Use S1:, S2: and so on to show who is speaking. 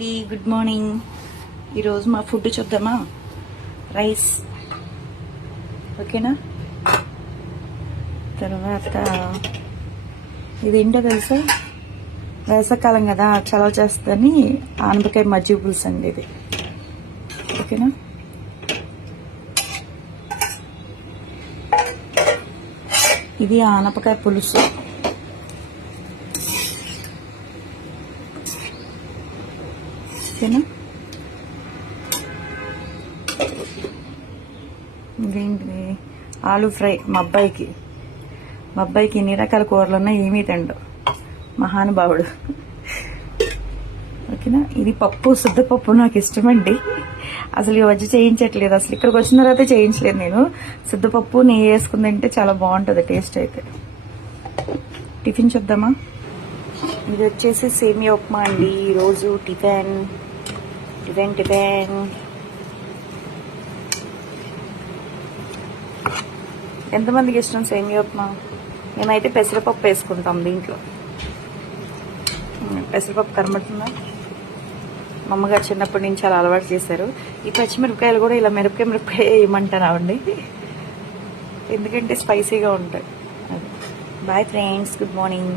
S1: Good morning ఈరోజు మా food చూద్దామా? రైస్ ఓకేనా? తర్వాత ఇది ఏంటో తెలుసా? వేసవకాలం కదా చలవ చేస్తుందని ఆనపకాయ మజ్జిగ పులుసు అండి ఇది. ఓకేనా? ఇది ఆనపకాయ పులుసు. ఓకేనా? ఇంకేంటి? ఆలు ఫ్రై మా అబ్బాయికి. మా అబ్బాయికి ఎన్ని రకాల కూరలు ఉన్నా ఏమీ తిండు. మహానుభావుడు. ఓకేనా? ఇది పప్పు శుద్ధపప్పు నాకు ఇష్టమండి. అసలు ఈ మధ్య చేయించట్లేదు. అసలు ఇక్కడికి వచ్చిన తర్వాత చేయించలేదు నేను. శుద్ధపప్పు నెయ్యి వేసుకుని తింటే చాలా బాగుంటుంది టేస్ట్ అయితే. టిఫిన్ చూద్దామా? ఇది వచ్చేసి సేమియా ఉప్మా అండి. ఈరోజు టిఫిన్ టిఫిన్ టిఫిన్ ఎంతమందికి ఇష్టం సేమియా ఉప్మా? మేమైతే పెసరపప్పు వేసుకుంటాం దీంట్లో. ఉమ్, పెసరపప్పు కనబడుతుందా? మా అమ్మగారు చిన్నప్పటి నుంచి అలా అలవాటు చేశారు. ఈ పచ్చిమిరపకాయలు కూడా ఇలా మిరపకాయ మిరపకాయ వేయమంటారావండి ఎందుకంటే స్పైసీగా ఉంటాయి. Bye friends good morning